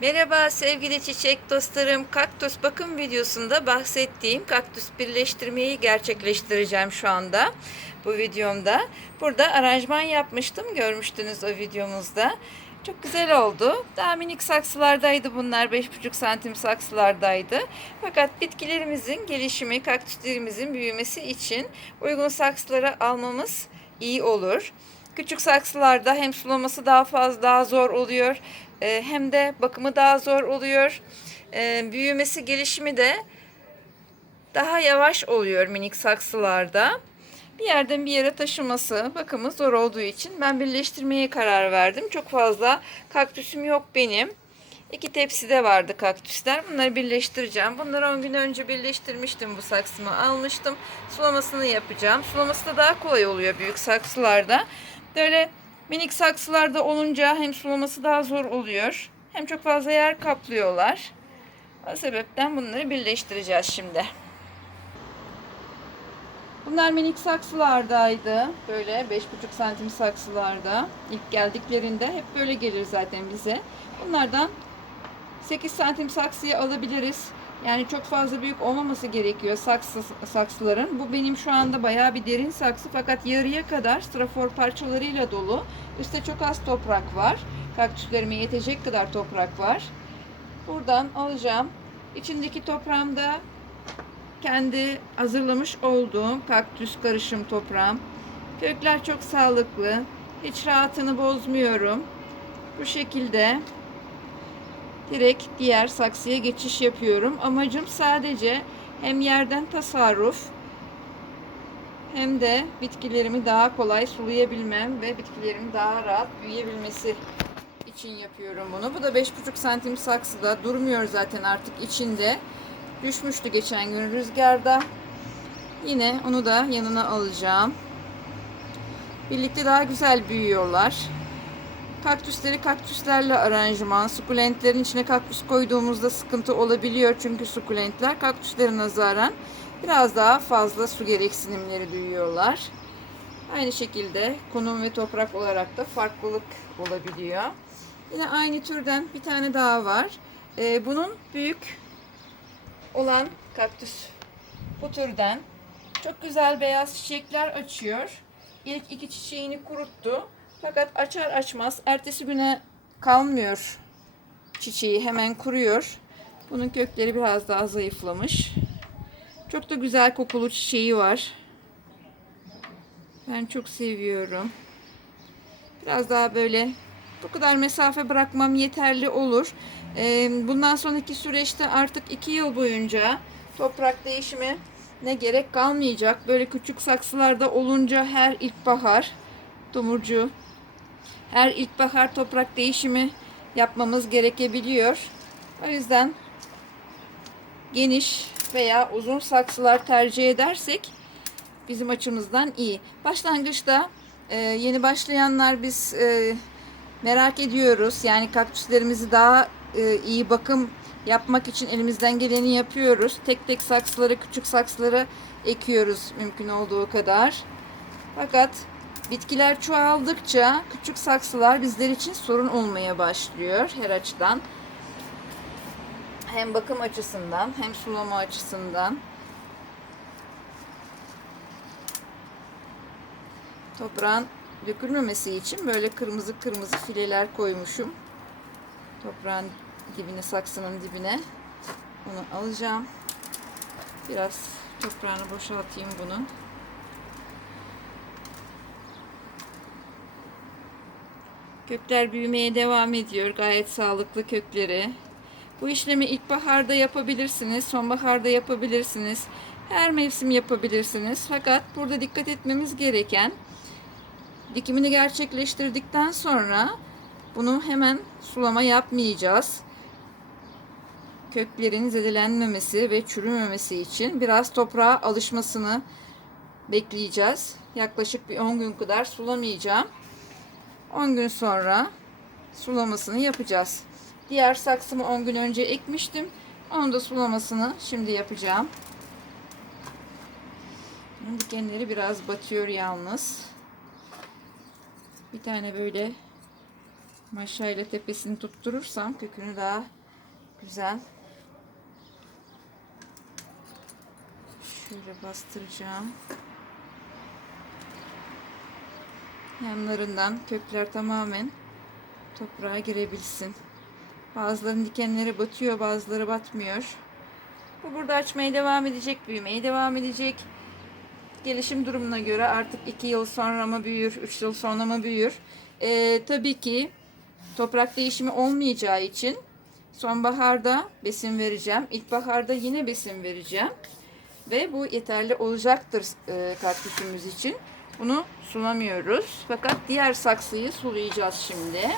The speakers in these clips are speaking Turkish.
Merhaba sevgili çiçek dostlarım. Kaktüs bakım videosunda bahsettiğim kaktüs birleştirmeyi gerçekleştireceğim şu anda bu videomda. Burada aranjman yapmıştım. Görmüştünüz o videomuzda. Çok güzel oldu. Daha minik saksılardaydı bunlar. 5,5 santim saksılardaydı. Fakat bitkilerimizin gelişimi, kaktüslerimizin büyümesi için uygun saksılara almamız iyi olur. Küçük saksılarda hem sulaması daha fazla daha zor oluyor e, hem de bakımı daha zor oluyor. E, büyümesi, gelişimi de daha yavaş oluyor minik saksılarda. Bir yerden bir yere taşıması, bakımı zor olduğu için ben birleştirmeye karar verdim. Çok fazla kaktüsüm yok benim. İki tepside vardı kaktüsler. Bunları birleştireceğim. Bunları 10 gün önce birleştirmiştim bu saksımı. Almıştım. Sulamasını yapacağım. Sulaması da daha kolay oluyor büyük saksılarda. Böyle minik saksılarda olunca hem sulaması daha zor oluyor. Hem çok fazla yer kaplıyorlar. O sebepten bunları birleştireceğiz şimdi. Bunlar minik saksılardaydı. Böyle 5,5 santim saksılarda. İlk geldiklerinde hep böyle gelir zaten bize. Bunlardan 8 santim saksıya alabiliriz. Yani çok fazla büyük olmaması gerekiyor saksı, saksıların. Bu benim şu anda bayağı bir derin saksı fakat yarıya kadar strafor parçalarıyla dolu. Üstte çok az toprak var. Kaktüslerime yetecek kadar toprak var. Buradan alacağım. İçindeki toprağımda kendi hazırlamış olduğum kaktüs karışım toprağım. Kökler çok sağlıklı. Hiç rahatını bozmuyorum. Bu şekilde direkt diğer saksıya geçiş yapıyorum. Amacım sadece hem yerden tasarruf hem de bitkilerimi daha kolay sulayabilmem ve bitkilerimin daha rahat büyüyebilmesi için yapıyorum bunu. Bu da 5,5 santim saksıda durmuyor zaten artık içinde. Düşmüştü geçen gün rüzgarda. Yine onu da yanına alacağım. Birlikte daha güzel büyüyorlar. Kaktüsleri kaktüslerle aranjman. Sukulentlerin içine kaktüs koyduğumuzda sıkıntı olabiliyor. Çünkü sukulentler kaktüslerin nazaran biraz daha fazla su gereksinimleri duyuyorlar. Aynı şekilde konum ve toprak olarak da farklılık olabiliyor. Yine aynı türden bir tane daha var. Ee, bunun büyük olan kaktüs bu türden. Çok güzel beyaz çiçekler açıyor. İlk iki çiçeğini kuruttu. Fakat açar açmaz ertesi güne kalmıyor çiçeği hemen kuruyor. Bunun kökleri biraz daha zayıflamış. Çok da güzel kokulu çiçeği var. Ben çok seviyorum. Biraz daha böyle bu kadar mesafe bırakmam yeterli olur. Ee, bundan sonraki süreçte artık iki yıl boyunca toprak değişimi ne gerek kalmayacak. Böyle küçük saksılarda olunca her ilkbahar domurcu her ilkbahar toprak değişimi yapmamız gerekebiliyor. O yüzden geniş veya uzun saksılar tercih edersek bizim açımızdan iyi. Başlangıçta e, yeni başlayanlar biz e, merak ediyoruz. Yani kaktüslerimizi daha e, iyi bakım yapmak için elimizden geleni yapıyoruz. Tek tek saksıları, küçük saksıları ekiyoruz mümkün olduğu kadar. Fakat bitkiler çoğaldıkça küçük saksılar bizler için sorun olmaya başlıyor her açıdan. Hem bakım açısından hem sulama açısından. Toprağın dökülmemesi için böyle kırmızı kırmızı fileler koymuşum. Toprağın dibine, saksının dibine. Bunu alacağım. Biraz toprağını boşaltayım bunun. Kökler büyümeye devam ediyor. Gayet sağlıklı kökleri. Bu işlemi ilkbaharda yapabilirsiniz, sonbaharda yapabilirsiniz. Her mevsim yapabilirsiniz. Fakat burada dikkat etmemiz gereken dikimini gerçekleştirdikten sonra bunu hemen sulama yapmayacağız. Köklerin zedelenmemesi ve çürümemesi için biraz toprağa alışmasını bekleyeceğiz. Yaklaşık bir 10 gün kadar sulamayacağım. 10 gün sonra sulamasını yapacağız. Diğer saksımı 10 gün önce ekmiştim. Onun da sulamasını şimdi yapacağım. Dikenleri biraz batıyor yalnız. Bir tane böyle maşayla tepesini tutturursam kökünü daha güzel şöyle bastıracağım. Yanlarından kökler tamamen toprağa girebilsin. Bazılarının dikenleri batıyor, bazıları batmıyor. Bu burada açmaya devam edecek, büyümeye devam edecek. Gelişim durumuna göre artık 2 yıl sonra mı büyür, 3 yıl sonra mı büyür? Ee, tabii ki toprak değişimi olmayacağı için sonbaharda besin vereceğim. İlkbaharda yine besin vereceğim. Ve bu yeterli olacaktır e, kaktüsümüz için. Bunu sulamıyoruz. Fakat diğer saksıyı sulayacağız şimdi.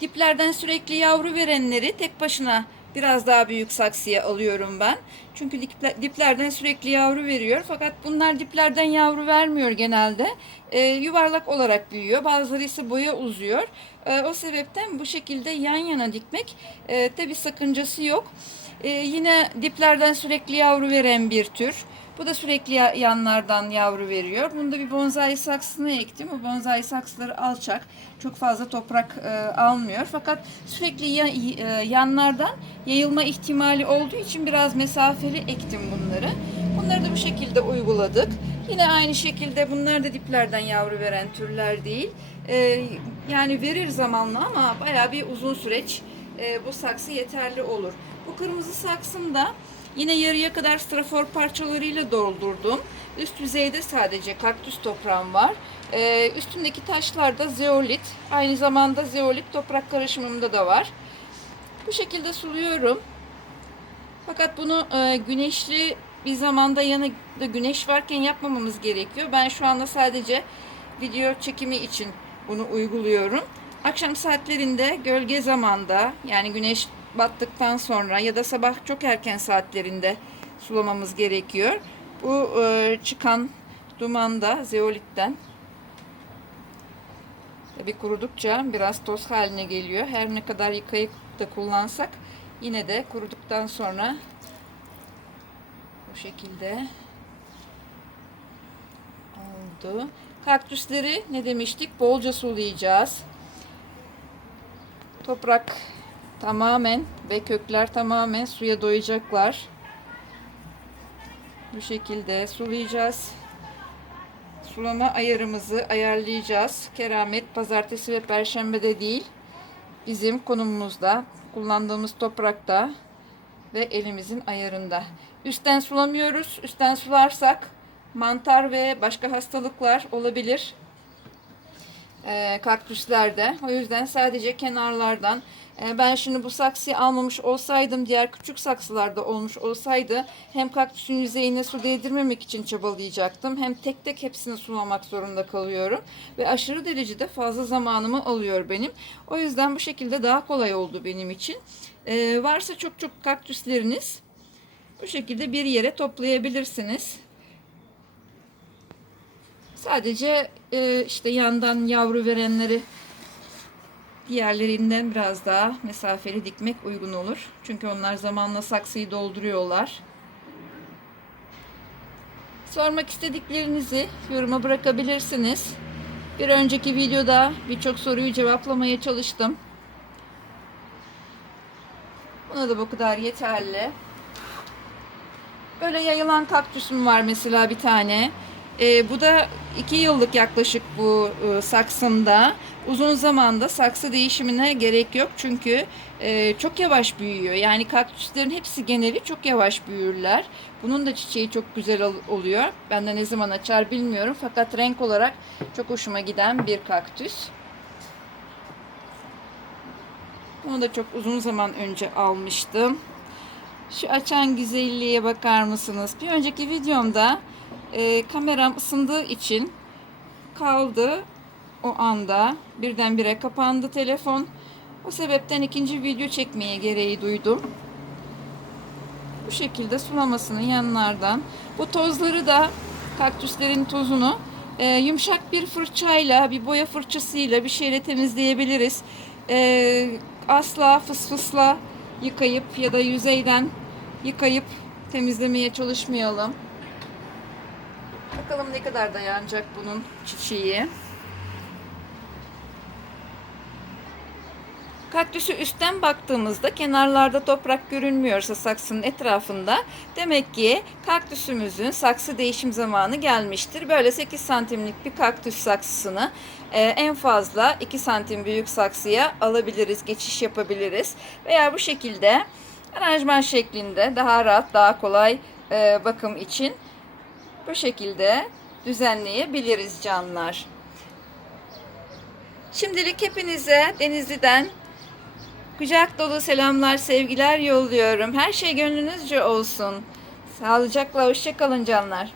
Diplerden sürekli yavru verenleri tek başına biraz daha büyük saksıya alıyorum ben. Çünkü dipler- diplerden sürekli yavru veriyor. Fakat bunlar diplerden yavru vermiyor genelde. Ee, yuvarlak olarak büyüyor. Bazıları ise boya uzuyor. Ee, o sebepten bu şekilde yan yana dikmek e, tabi sakıncası yok. Ee, yine diplerden sürekli yavru veren bir tür. Bu da sürekli ya- yanlardan yavru veriyor. Bunu da bir bonsai saksına ektim. Bu bonsai saksıları alçak. Çok fazla toprak e, almıyor. Fakat sürekli ya- e, yanlardan yayılma ihtimali olduğu için biraz mesafeli ektim bunları. Bunları da bu şekilde uyguladık. Yine aynı şekilde bunlar da diplerden yavru veren türler değil. E, yani verir zamanla ama bayağı bir uzun süreç e, bu saksı yeterli olur. Bu kırmızı saksım da Yine yarıya kadar strafor parçalarıyla doldurdum. Üst yüzeyde sadece kaktüs toprağım var. Ee, üstündeki taşlar da zeolit. Aynı zamanda zeolit toprak karışımımda da var. Bu şekilde suluyorum. Fakat bunu e, güneşli bir zamanda yanında güneş varken yapmamamız gerekiyor. Ben şu anda sadece video çekimi için bunu uyguluyorum. Akşam saatlerinde gölge zamanda yani güneş battıktan sonra ya da sabah çok erken saatlerinde sulamamız gerekiyor. Bu e, çıkan duman da zeolitten tabi kurudukça biraz toz haline geliyor. Her ne kadar yıkayıp da kullansak yine de kuruduktan sonra bu şekilde oldu. Kaktüsleri ne demiştik? Bolca sulayacağız. Toprak tamamen ve kökler tamamen suya doyacaklar. Bu şekilde sulayacağız. Sulama ayarımızı ayarlayacağız. Keramet pazartesi ve perşembede değil. Bizim konumumuzda, kullandığımız toprakta ve elimizin ayarında. Üstten sulamıyoruz. Üstten sularsak mantar ve başka hastalıklar olabilir e, kaktüslerde. O yüzden sadece kenarlardan e, ben şimdi bu saksıyı almamış olsaydım diğer küçük saksılarda olmuş olsaydı hem kaktüsün yüzeyine su değdirmemek için çabalayacaktım hem tek tek hepsini sulamak zorunda kalıyorum ve aşırı derecede fazla zamanımı alıyor benim. O yüzden bu şekilde daha kolay oldu benim için. E, varsa çok çok kaktüsleriniz bu şekilde bir yere toplayabilirsiniz. Sadece e, işte yandan yavru verenleri diğerlerinden biraz daha mesafeli dikmek uygun olur. Çünkü onlar zamanla saksıyı dolduruyorlar. Sormak istediklerinizi yoruma bırakabilirsiniz. Bir önceki videoda birçok soruyu cevaplamaya çalıştım. Buna da bu kadar yeterli. Böyle yayılan kaktüsüm var mesela bir tane. E, bu da iki yıllık yaklaşık bu e, saksımda. Uzun zamanda saksı değişimine gerek yok çünkü e, çok yavaş büyüyor. Yani kaktüslerin hepsi geneli çok yavaş büyürler. Bunun da çiçeği çok güzel ol- oluyor. Ben de ne zaman açar bilmiyorum fakat renk olarak çok hoşuma giden bir kaktüs. Onu da çok uzun zaman önce almıştım. Şu açan güzelliğe bakar mısınız? Bir önceki videomda e, kameram ısındığı için kaldı o anda. Birdenbire kapandı telefon. O sebepten ikinci video çekmeye gereği duydum. Bu şekilde sulamasını yanlardan. Bu tozları da kaktüslerin tozunu e, yumuşak bir fırçayla, bir boya fırçasıyla bir şeyle temizleyebiliriz. E, asla fısfısla yıkayıp ya da yüzeyden yıkayıp temizlemeye çalışmayalım. Bakalım ne kadar dayanacak bunun çiçeği. Kaktüsü üstten baktığımızda kenarlarda toprak görünmüyorsa saksının etrafında demek ki kaktüsümüzün saksı değişim zamanı gelmiştir. Böyle 8 santimlik bir kaktüs saksısını e, en fazla 2 santim büyük saksıya alabiliriz, geçiş yapabiliriz. Veya bu şekilde aranjman şeklinde daha rahat, daha kolay e, bakım için bu şekilde düzenleyebiliriz canlar. Şimdilik hepinize Denizli'den kucak dolu selamlar, sevgiler yolluyorum. Her şey gönlünüzce olsun. Sağlıcakla hoşça kalın canlar.